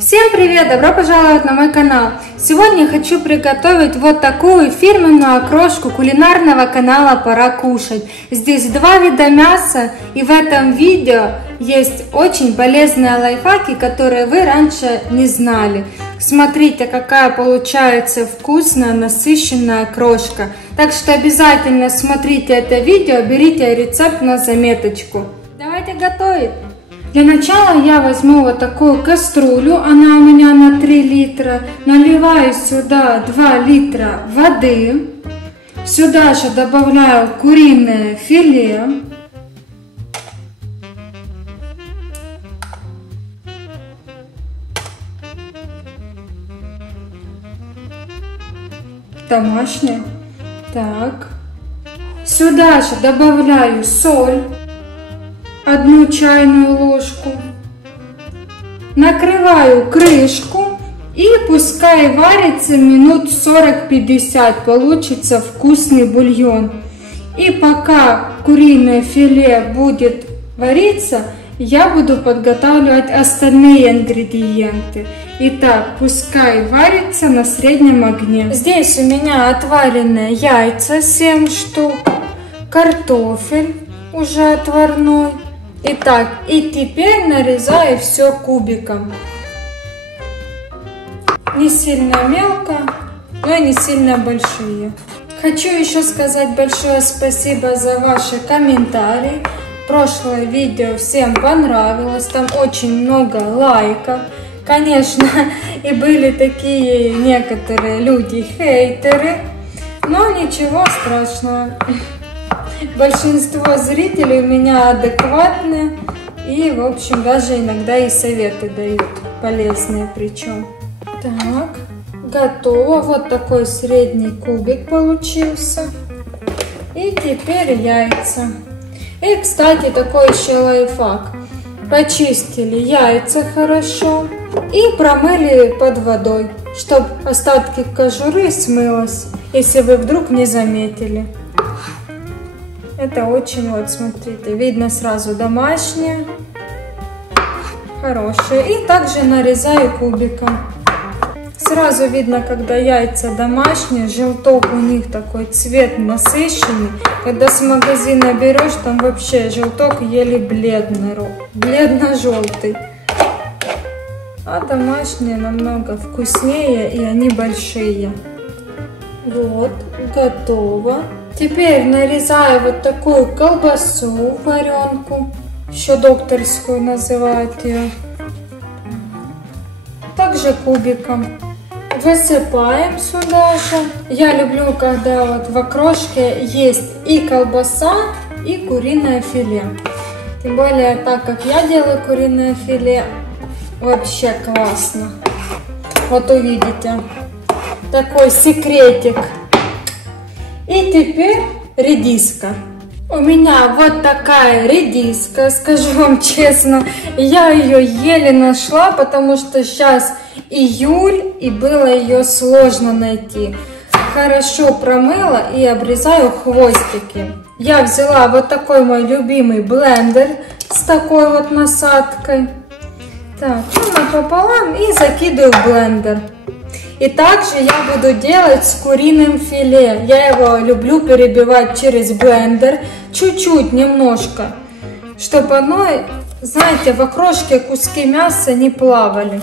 Всем привет! Добро пожаловать на мой канал! Сегодня я хочу приготовить вот такую фирменную окрошку кулинарного канала «Пора кушать». Здесь два вида мяса, и в этом видео есть очень полезные лайфхаки, которые вы раньше не знали. Смотрите, какая получается вкусная, насыщенная окрошка. Так что обязательно смотрите это видео, берите рецепт на заметочку. Давайте готовить! Для начала я возьму вот такую кастрюлю, она у меня на 3 литра. Наливаю сюда 2 литра воды. Сюда же добавляю куриное филе. Домашнее. Так. Сюда же добавляю соль. 1 чайную ложку. Накрываю крышку и пускай варится минут 40-50, получится вкусный бульон. И пока куриное филе будет вариться, я буду подготавливать остальные ингредиенты. Итак, пускай варится на среднем огне. Здесь у меня отваренные яйца 7 штук, картофель уже отварной. Итак, и теперь нарезаю все кубиком. Не сильно мелко, но и не сильно большие. Хочу еще сказать большое спасибо за ваши комментарии. Прошлое видео всем понравилось, там очень много лайков. Конечно, и были такие некоторые люди хейтеры, но ничего страшного. Большинство зрителей у меня адекватные и, в общем, даже иногда и советы дают, полезные причем. Так, готово. Вот такой средний кубик получился. И теперь яйца. И, кстати, такой еще лайфхак. Почистили яйца хорошо и промыли под водой, чтобы остатки кожуры смылось, если вы вдруг не заметили. Это очень, вот смотрите, видно сразу домашнее, хорошее. И также нарезаю кубиком. Сразу видно, когда яйца домашние, желток у них такой цвет насыщенный. Когда с магазина берешь, там вообще желток еле бледный, бледно-желтый. А домашние намного вкуснее, и они большие. Вот, готово. Теперь нарезаю вот такую колбасу, варенку, еще докторскую называют ее. Также кубиком. Высыпаем сюда же. Я люблю, когда вот в окрошке есть и колбаса, и куриное филе. Тем более, так как я делаю куриное филе, вообще классно. Вот увидите. Такой секретик. И теперь редиска. У меня вот такая редиска, скажу вам честно, я ее еле нашла, потому что сейчас июль и было ее сложно найти. Хорошо промыла и обрезаю хвостики. Я взяла вот такой мой любимый блендер с такой вот насадкой. Так, напополам и закидываю в блендер. И также я буду делать с куриным филе. Я его люблю перебивать через блендер, чуть-чуть, немножко, чтобы оно, знаете, в окрошке куски мяса не плавали.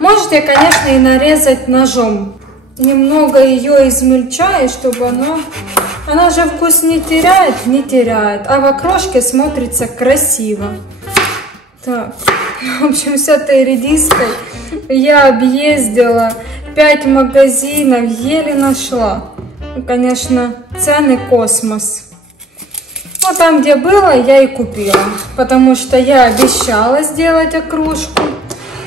Можете, конечно, и нарезать ножом. Немного ее измельчаю, чтобы она же вкус не теряет, а в окрошке смотрится красиво. Так, в общем, с этой редиской я объездила 5 магазинов, еле нашла. И, конечно, цены космос. Но там, где было, я и купила, потому что я обещала сделать окрошку.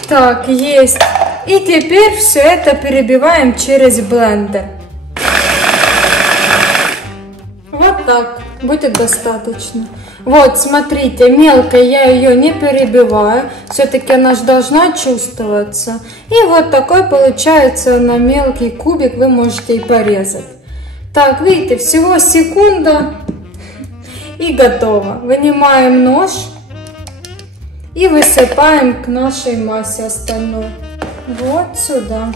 Так, есть. И теперь все это перебиваем через блендер. Вот так, будет достаточно. Вот, смотрите, мелко я ее не перебиваю, все-таки она же должна чувствоваться. И вот такой получается на мелкий кубик, вы можете и порезать. Так, видите, всего секунда и готово. Вынимаем нож и высыпаем к нашей массе остальной. вот сюда.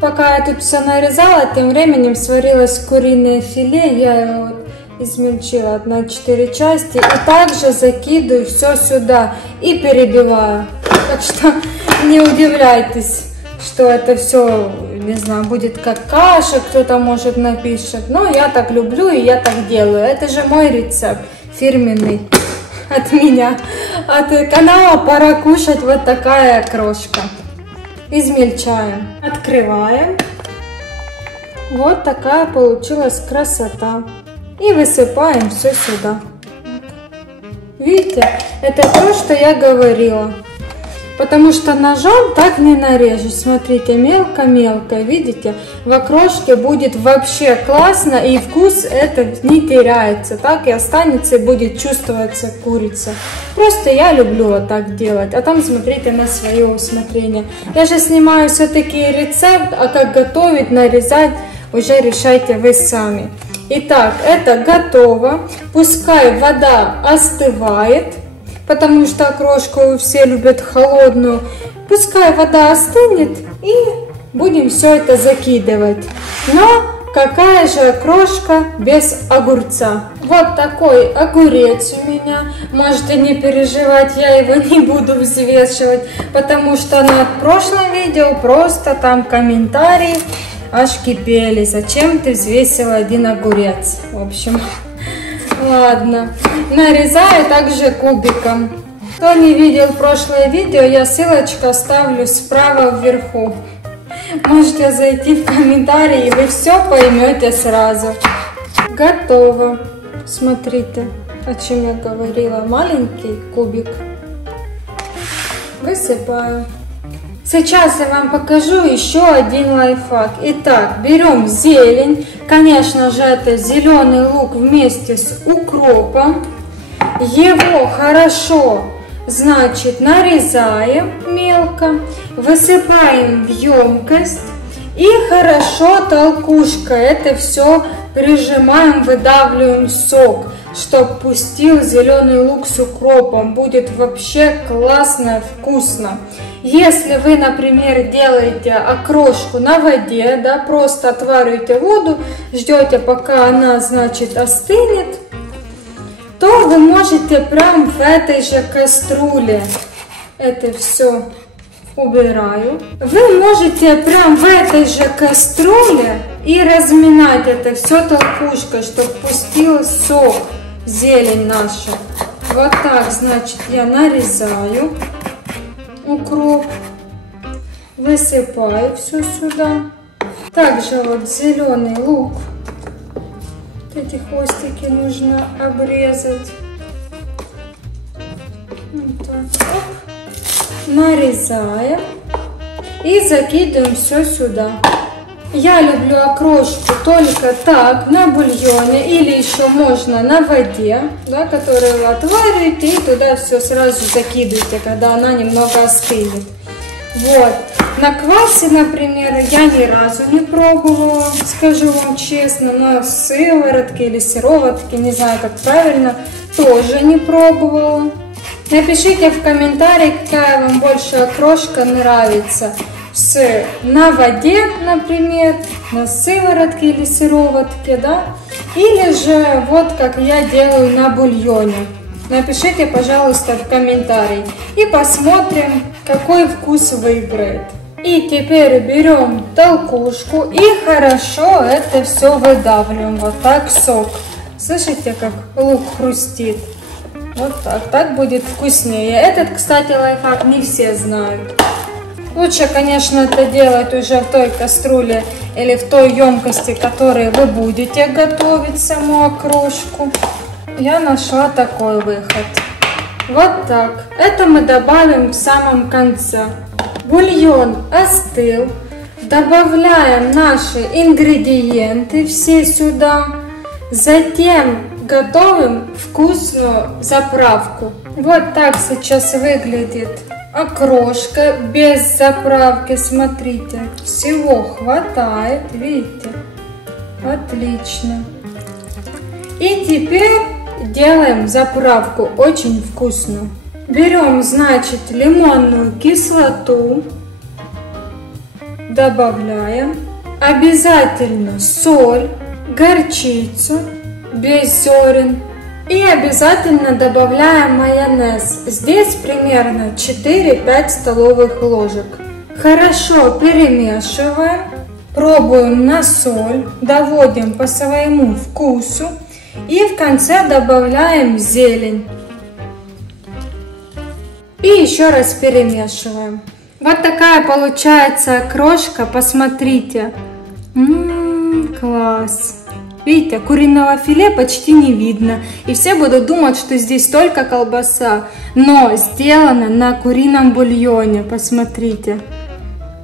Пока я тут все нарезала, тем временем сварилось куриное филе. Я его вот измельчила на 4 части. И также закидываю все сюда и перебиваю. Так что не удивляйтесь, что это все, не знаю, будет как каша, кто-то может напишет. Но я так люблю и я так делаю. Это же мой рецепт фирменный от меня, от канала «Пора кушать». Вот такая окрошка. Измельчаем, открываем. Вот такая получилась красота. И высыпаем все сюда. Видите, это то, что я говорила. Потому что ножом так не нарежешь. Смотрите, мелко-мелко, видите? В окрошке будет вообще классно, и вкус этот не теряется. Так и останется, и будет чувствоваться курица. Просто я люблю вот так делать. А там смотрите на свое усмотрение. Я же снимаю все-таки рецепт, а как готовить, нарезать, уже решайте вы сами. Итак, это готово. Пускай вода остывает. Потому что окрошку все любят холодную. Пускай вода остынет, и будем все это закидывать. Но какая же окрошка без огурца? Вот такой огурец у меня. Можете не переживать, я его не буду взвешивать, потому что на прошлом видео просто там комментарии аж кипели. Зачем ты взвесила один огурец? В общем... Ладно, нарезаю также кубиком. Кто не видел прошлое видео, я ссылочку оставлю справа вверху. Можете зайти в комментарии, и вы все поймете сразу. Готово. Смотрите, о чем я говорила. Маленький кубик. Высыпаю. Сейчас я вам покажу еще один лайфхак. Итак, берем зелень. Конечно же, это зеленый лук вместе с укропом. Его хорошо, значит, нарезаем мелко. Высыпаем в емкость. И хорошо толкушкой это все прижимаем, выдавливаем сок, чтобы пустил зеленый лук с укропом. Будет вообще классно, вкусно. Если вы, например, делаете окрошку на воде, да, просто отвариваете воду, ждете, пока она, значит, остынет, то вы можете прям в этой же кастрюле это все убираю. Вы можете прям в этой же кастрюле и разминать это все толкушкой, чтобы пустил сок, зелень наша. Вот так, значит, я нарезаю укроп, высыпаю все сюда. Также вот зеленый лук, эти хвостики нужно обрезать. Вот так. Оп. Нарезаем и закидываем все сюда. Я люблю окрошку только так, на бульоне, или еще можно на воде, да, которую вы отвариваете, и туда все сразу закидываете, когда она немного остынет. Вот. На квасе, например, я ни разу не пробовала, скажу вам честно, на сыворотке или сыроватке, не знаю, как правильно, тоже не пробовала. Напишите в комментарии, какая вам больше окрошка нравится. На воде, например, на сыворотке или сыроватке, да? Или же вот как я делаю на бульоне. Напишите, пожалуйста, в комментарии. И посмотрим, какой вкус выиграет. И теперь берем толкушку и хорошо это все выдавливаем. Вот так сок. Слышите, как лук хрустит? Вот так. Так будет вкуснее. Этот, кстати, лайфхак не все знают. Лучше, конечно, это делать уже в той кастрюле или в той емкости, в которой вы будете готовить саму окрошку. Я нашла такой выход. Вот так. Это мы добавим в самом конце. Бульон остыл. Добавляем наши ингредиенты все сюда. Затем готовим вкусную заправку. Вот так сейчас выглядит окрошка без заправки. Смотрите, всего хватает, видите? Отлично. И теперь делаем заправку очень вкусную. Берем, значит, лимонную кислоту, добавляем. Обязательно соль, горчицу, без зерен. И обязательно добавляем майонез. Здесь примерно 4-5 столовых ложек. Хорошо перемешиваем. Пробуем на соль. Доводим по своему вкусу. И в конце добавляем зелень. И еще раз перемешиваем. Вот такая получается окрошка. Посмотрите. Класс. Видите, куриного филе почти не видно. И все будут думать, что здесь только колбаса. Но сделано на курином бульоне. Посмотрите.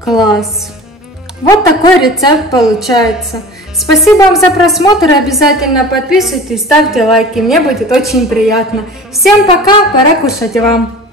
Класс. Вот такой рецепт получается. Спасибо вам за просмотр. Обязательно подписывайтесь, ставьте лайки. Мне будет очень приятно. Всем пока. Пора кушать вам.